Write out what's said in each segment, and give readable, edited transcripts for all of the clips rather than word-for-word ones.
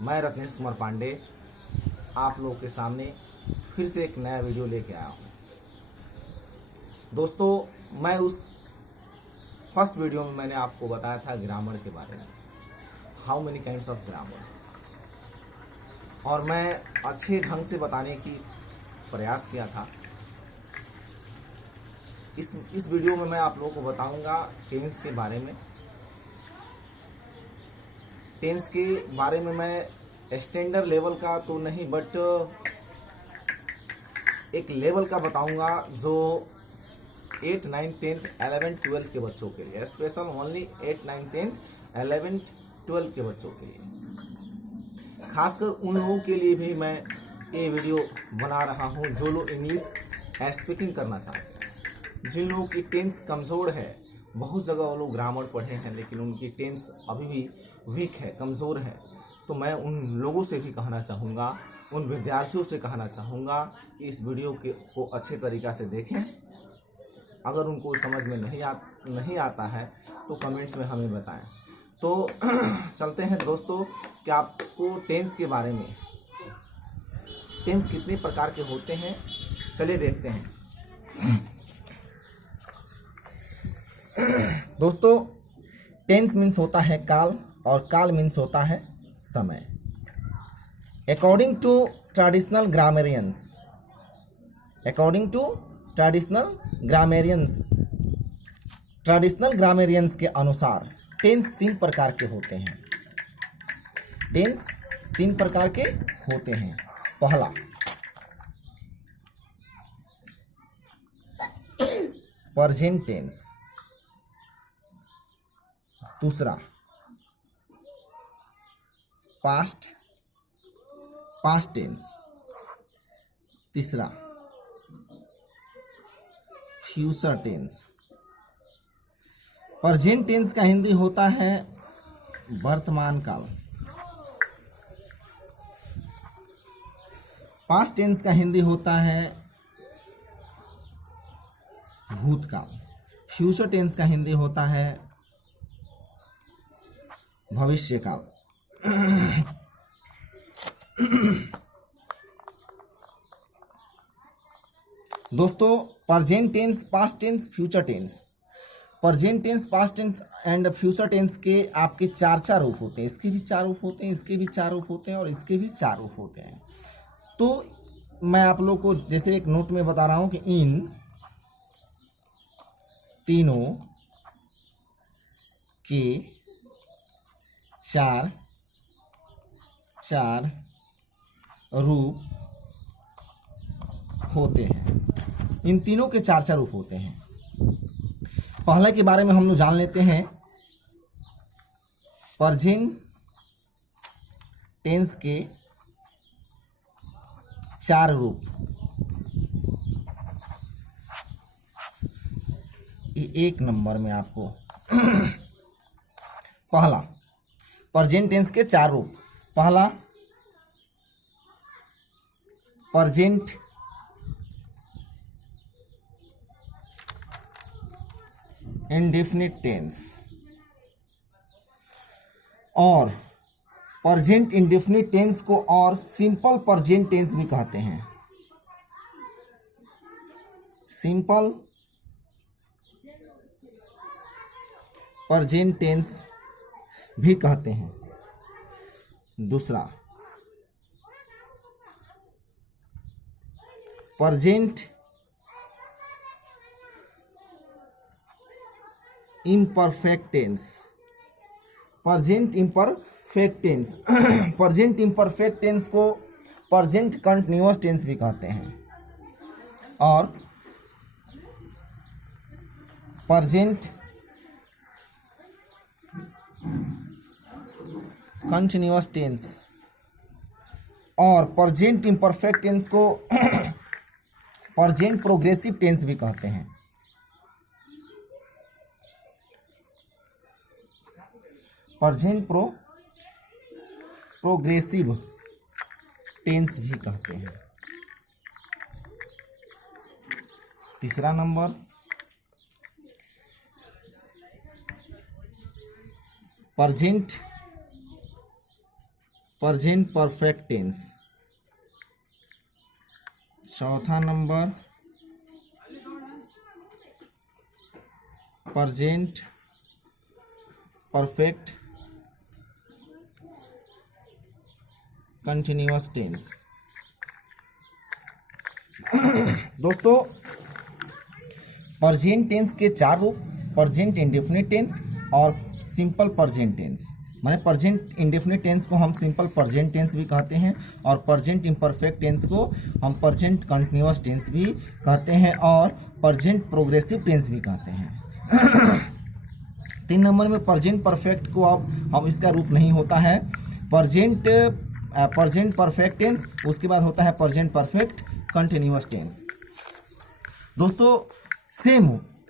मैं रत्नेश कुमार पांडे आप लोगों के सामने फिर से एक नया वीडियो लेके आया हूँ। दोस्तों, मैं उस फर्स्ट वीडियो में मैंने आपको बताया था ग्रामर के बारे में, how many kinds of grammar, और मैं अच्छे ढंग से बताने की प्रयास किया था। इस वीडियो में मैं आप लोगों को बताऊंगा टेंस के बारे में। टेंस के बारे में मैं स्टैंडर्ड लेवल का तो नहीं, बट एक लेवल का बताऊंगा जो 8, 9, 10, 11, 12 के बच्चों के लिए, स्पेशल ओनली 8, 9, 10, 11, 12 के बच्चों के लिए। खासकर उन लोगों के लिए भी मैं ये वीडियो बना रहा हूँ जो लोग इंग्लिश स्पीकिंग करना चाहते हैं, जिन लोगों की टेंस कमज़ोर है। बहुत जगह वो लोग ग्रामर पढ़े हैं लेकिन उनकी टेंस अभी भी वीक है, कमज़ोर है। तो मैं उन लोगों से भी कहना चाहूँगा, उन विद्यार्थियों से कहना चाहूँगा कि इस वीडियो को अच्छे तरीक़ा से देखें। अगर उनको समझ में नहीं आता है तो कमेंट्स में हमें बताएं। तो चलते हैं दोस्तों कि आपको टेंस के बारे में, टेंस कितने प्रकार के होते हैं चलिए देखते हैं। दोस्तों, टेंस मीन्स होता है काल, और काल मीन्स होता है समय। अकॉर्डिंग टू ट्रेडिशनल ग्रामेरियंस के अनुसार टेंस 3 प्रकार के होते हैं। टेंस 3 प्रकार के होते हैं। पहला प्रेजेंट टेंस, दूसरा पास्ट टेंस, तीसरा फ्यूचर टेंस। प्रेजेंट टेंस का हिंदी होता है वर्तमान काल। पास्ट टेंस का हिंदी होता है भूतकाल। फ्यूचर टेंस का हिंदी होता है भविष्यकाल। दोस्तों, present tense, past tense, future tense. Present tense, past tense and future tense के आपके 4 रूप होते हैं। इसके भी 4 रूप होते हैं, इसके भी 4 रूप होते हैं, और इसके भी 4 रूप होते हैं। तो मैं आप लोग को जैसे एक नोट में बता रहा हूं कि इन तीनों के 4 रूप होते हैं। इन तीनों के 4 रूप होते हैं। पहले के बारे में हम लोग जान लेते हैं। प्रेजेंट टेंस के 4 रूप, ये 1 नंबर में आपको पहला प्रेजेंट टेंस के 4 रूप। पहला प्रेजेंट इंडेफिनिट टेंस, और प्रेजेंट इंडेफिनिट टेंस को और सिंपल प्रेजेंट टेंस भी कहते हैं। सिंपल प्रेजेंट टेंस भी कहते हैं। दूसरा present imperfect tense. Present imperfect tense present imperfect tense को प्रेजेंट कंटिन्यूअस टेंस भी कहते हैं। और प्रेजेंट कंटिन्यूअस टेंस और प्रेजेंट इम्परफेक्ट टेंस को प्रेजेंट प्रोग्रेसिव टेंस भी कहते हैं। प्रेजेंट प्रोग्रेसिव टेंस भी कहते हैं। तीसरा नंबर प्रेजेंट प्रेजेंट परफेक्ट टेंस। चौथा नंबर प्रेजेंट परफेक्ट कंटिन्यूअस टेंस। दोस्तों प्रेजेंट टेंस के चार रूप, प्रेजेंट इंडेफिनिट टेंस और सिंपल प्रेजेंट टेंस। माने प्रेजेंट इंडेफिनिट टेंस को हम सिंपल प्रेजेंट टेंस भी कहते हैं और प्रेजेंट इम्परफेक्ट टेंस को हम प्रेजेंट कंटिन्यूअस टेंस भी कहते हैं और प्रेजेंट प्रोग्रेसिव टेंस भी कहते हैं। 3 नंबर में प्रेजेंट परफेक्ट को अब हम इसका रूप नहीं होता है प्रेजेंट परफेक्ट टेंस, उसके बाद होता है प्रेजेंट परफेक्ट कंटिन्यूअस टेंस। दोस्तों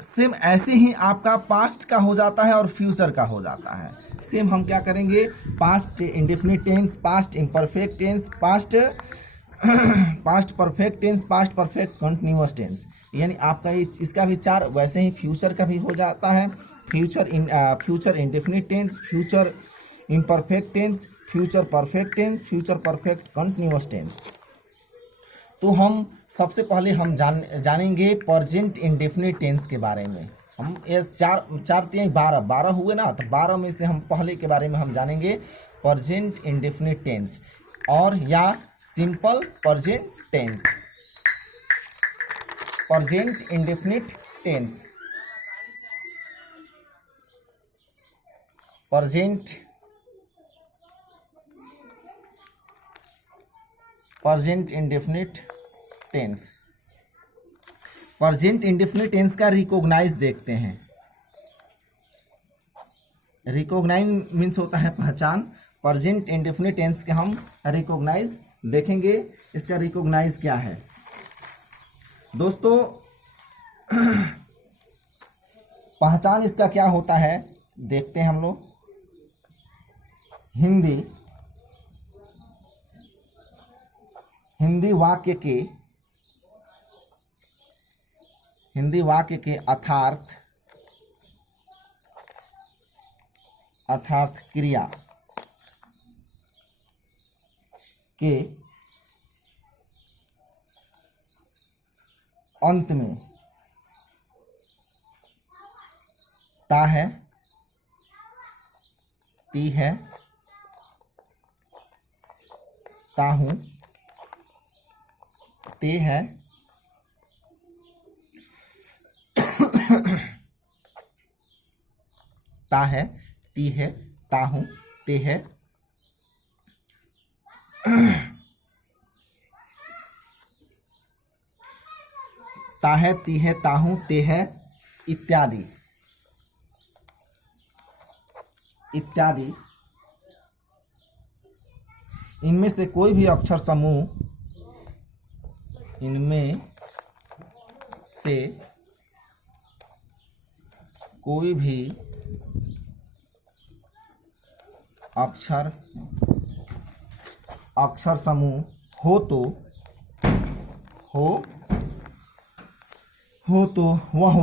सेम ऐसे ही आपका पास्ट का हो जाता है और फ्यूचर का हो जाता है। सेम हम क्या करेंगे, past indefinite tense, past imperfect tense, past perfect tense, past perfect continuous tense, यानी आपका ये इसका भी 4। वैसे ही फ्यूचर का भी हो जाता है, future indefinite tense, future imperfect tense, future perfect tense, future perfect continuous tense. तो हम सबसे पहले हम जानेंगे प्रेजेंट इंडेफिनिट टेंस के बारे में। हम ये 12 हुए ना, तो 12 में से हम पहले के बारे में हम जानेंगे प्रेजेंट इंडेफिनिट टेंस और या simple present tense. Present indefinite tense, present indefinite tense. Present indefinite tense का रिकॉग्नाइज देखते हैं। रिकॉग्नाइज मीन्स होता है पहचान। प्रेजेंट इंडेफिनिट टेंस के हम रिकॉग्नाइज देखेंगे। इसका रिकॉग्नाइज क्या है दोस्तों? पहचान इसका क्या होता है देखते हैं हम लोग। हिंदी वाक्य के अर्थात क्रिया के अंत में ता है, ती है, ता हूं, ते है, ता है, ती है, ता हूं, ते है, ता है, ती है, ता हूं, ते है इत्यादि इत्यादि। इनमें से कोई भी अक्षर समूह, इनमें से कोई भी अक्षर समूह हो तो वह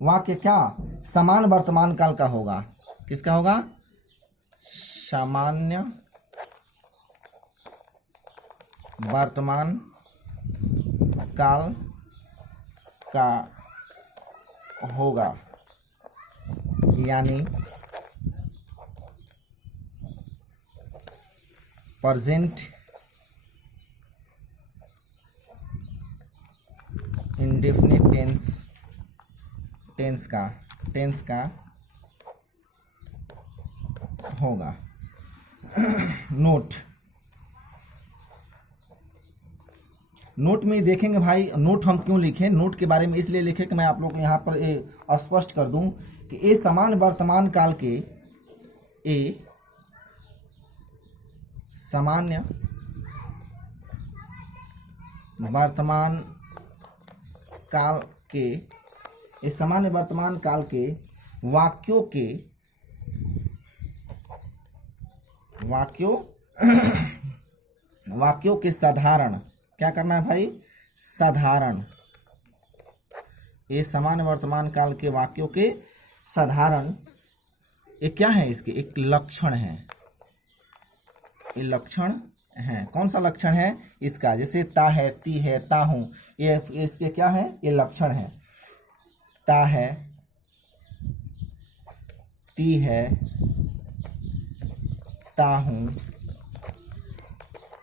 वाक्य क्या समान वर्तमान काल का होगा। किसका होगा? सामान्य वर्तमान काल का होगा, यानी प्रेजेंट इंडेफिनिट टेंस का होगा। नोट में देखेंगे भाई, नोट हम क्यों लिखें, नोट के बारे में इसलिए लिखे कि मैं आप लोग को यहाँ पर स्पष्ट कर दूं कि ये समान वर्तमान काल के सामान्य वर्तमान काल के वाक्यों के साधारण, क्या करना है भाई? साधारण। ये समान वर्तमान काल के वाक्यों के साधारण ये क्या है, इसके एक लक्षण है, ये लक्षण है। कौन सा लक्षण है इसका, जैसे ता है, ती है, ता हूँ, ये इसके क्या है, ये लक्षण है। ता है, ती है, ता हूँ,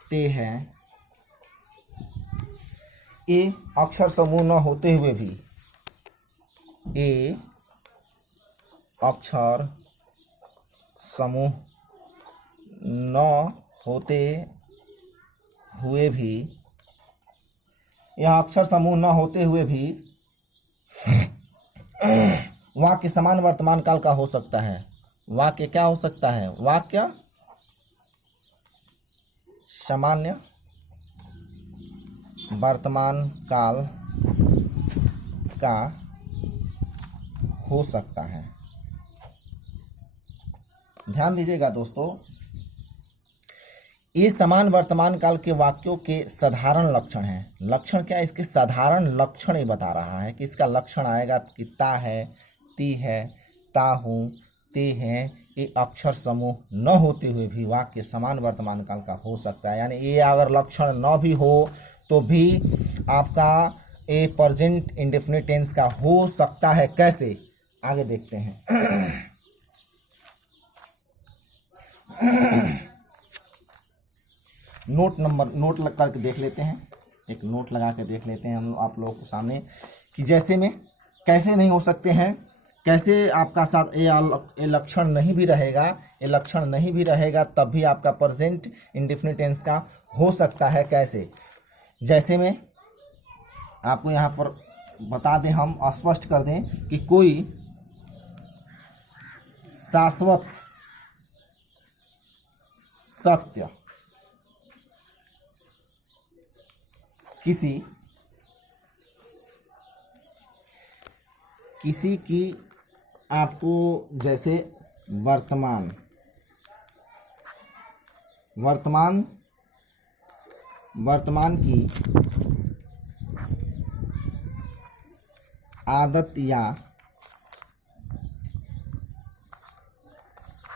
ते है। ये अक्षर समूह न होते हुए भी, ये अक्षर समूह न होते हुए भी, यह अक्षर समूह न होते हुए भी वाक्य समान वर्तमान काल का हो सकता है। वाक्य क्या हो सकता है, वाक्य सामान्य वर्तमान काल का हो सकता है। ध्यान दीजिएगा दोस्तों, ये समान वर्तमान काल के वाक्यों के साधारण लक्षण हैं। लक्षण क्या है, इसके साधारण लक्षण ही बता रहा है कि इसका लक्षण आएगा कि ता है, ती है, ता हूँ, ते हैं। ये अक्षर समूह न होते हुए भी वाक्य समान वर्तमान काल का हो सकता है। यानी ये अगर लक्षण न भी हो तो भी आपका ये प्रेजेंट इंडेफिनिट टेंस का हो सकता है। कैसे, आगे देखते हैं। नोट लग करके देख लेते हैं, एक नोट लगा के देख लेते हैं हम आप लोगों के सामने कि जैसे में कैसे नहीं हो सकते हैं, कैसे आपका साथ ये लक्षण नहीं भी रहेगा, ये लक्षण नहीं भी रहेगा तब भी आपका प्रेजेंट इंडेफिनिट टेंस का हो सकता है। कैसे, जैसे में आपको यहाँ पर बता दें, हम स्पष्ट कर दें कि कोई शाश्वत सत्य किसी की आपको जैसे वर्तमान की आदत या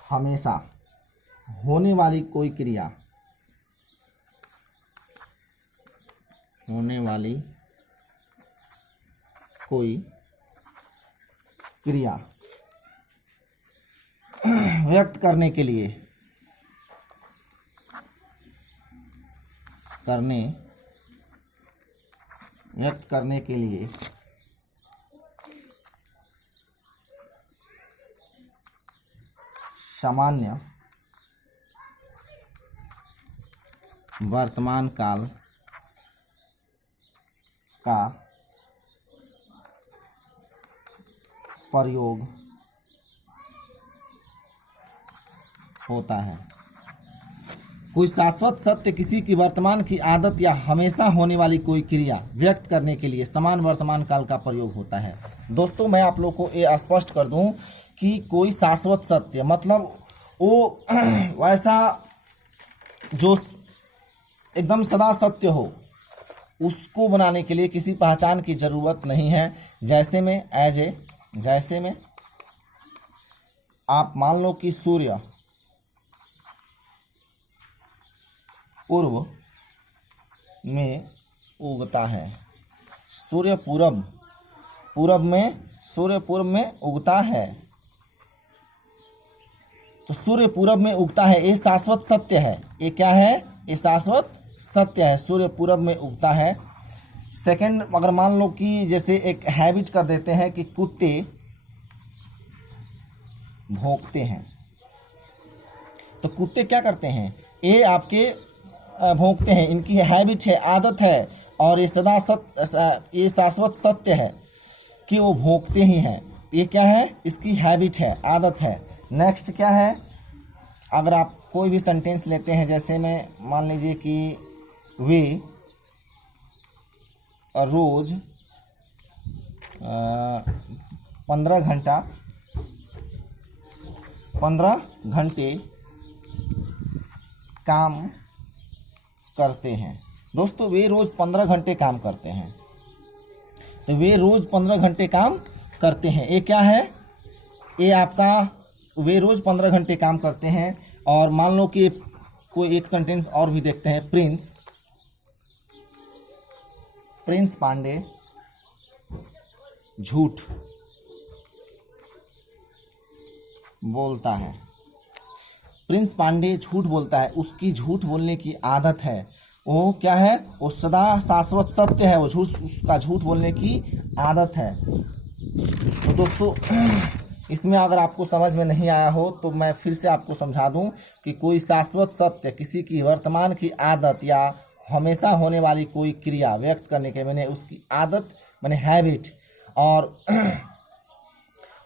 हमेशा होने वाली कोई क्रिया, व्यक्त करने के लिए सामान्य वर्तमान काल का प्रयोग होता है। कोई शाश्वत सत्य किसी की वर्तमान की आदत या हमेशा होने वाली कोई क्रिया व्यक्त करने के लिए समान वर्तमान काल का प्रयोग होता है। दोस्तों मैं आप लोग को ये स्पष्ट कर दूं कि कोई शाश्वत सत्य मतलब वो वैसा जो एकदम सदा सत्य हो, उसको बनाने के लिए किसी पहचान की जरूरत नहीं है। जैसे में आप मान लो कि सूर्य पूर्व में उगता है, सूर्य पूर्व में उगता है, तो सूर्य पूर्व में उगता है, ये शाश्वत सत्य है। ये क्या है, ये शाश्वत सत्य है, सूर्य पूर्व में उगता है। सेकंड, अगर मान लो कि जैसे एक हैबिट कर देते हैं कि कुत्ते भौंकते हैं, तो कुत्ते क्या करते हैं, ये आपके भौंकते हैं, इनकी हैबिट है, आदत है, और ये ये शाश्वत सत्य है कि वो भौंकते ही हैं। ये क्या है, इसकी हैबिट है, आदत है। नेक्स्ट क्या है, अगर आप कोई भी सेंटेंस लेते हैं, जैसे में मान लीजिए कि वे रोज 15 घंटे काम करते हैं। दोस्तों वे रोज 15 घंटे काम करते हैं, तो वे रोज 15 घंटे काम करते हैं, ये क्या है, ये आपका वे रोज 15 घंटे काम करते हैं। और मान लो कि कोई एक सेंटेंस और भी देखते हैं। प्रिंस पांडे झूठ बोलता है। प्रिंस पांडे झूठ बोलता है, उसकी झूठ बोलने की आदत है। वो क्या है? वो सदा शाश्वत सत्य है, वो उसका झूठ बोलने की आदत है। तो दोस्तों इसमें अगर आपको समझ में नहीं आया हो तो मैं फिर से आपको समझा दूं कि कोई शाश्वत सत्य, किसी की वर्तमान की आदत या हमेशा होने वाली कोई क्रिया व्यक्त करने के मैंने उसकी आदत मैंने हैबिट, और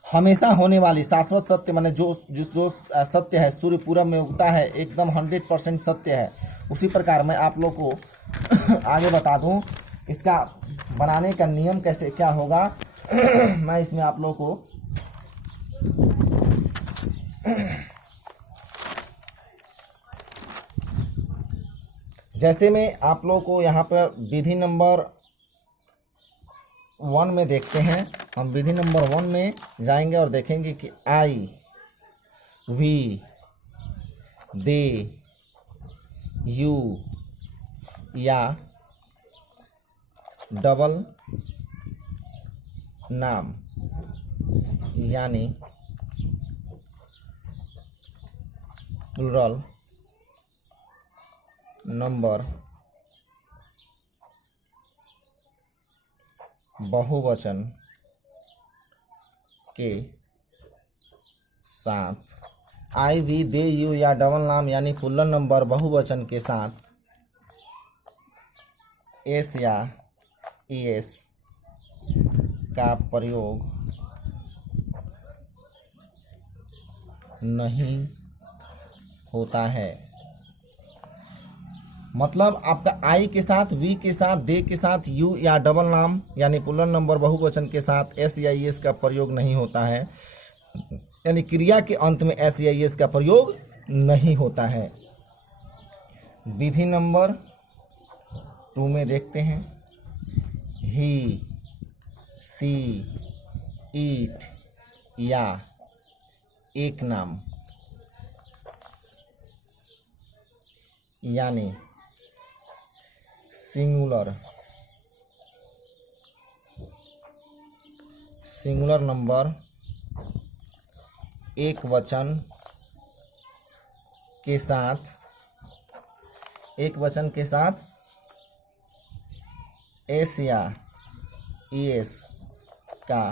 हमेशा होने वाली शाश्वत सत्य मैंने जो सत्य है, सूर्य पूरब में उगता है, एकदम 100% सत्य है। उसी प्रकार मैं आप लोग को आगे बता दूं इसका बनाने का नियम कैसे क्या होगा। मैं इसमें आप लोग को जैसे मैं आप लोग को यहाँ पर विधि नंबर 1 में देखते हैं। हम विधि नंबर 1 में जाएंगे और देखेंगे कि आई, वी, दे, यू या डबल नाम यानी प्लूरल नंबर बहुवचन के साथ, आई, वी, दे, यू या डबल नाम यानी प्लूरल नंबर बहुवचन के साथ एस या ईएस का प्रयोग नहीं होता है। मतलब आपका आई के साथ, वी के साथ, दे के साथ, यू या डबल नाम यानी प्लूरल नंबर बहुवचन के साथ एस या ईएस का प्रयोग नहीं होता है, यानी क्रिया के अंत में एस या ईएस का प्रयोग नहीं होता है। विधि नंबर 2 में देखते हैं। ही, सी, ईट या एक नाम यानी सिंगुलर नंबर एक वचन के साथ एस या ईएस का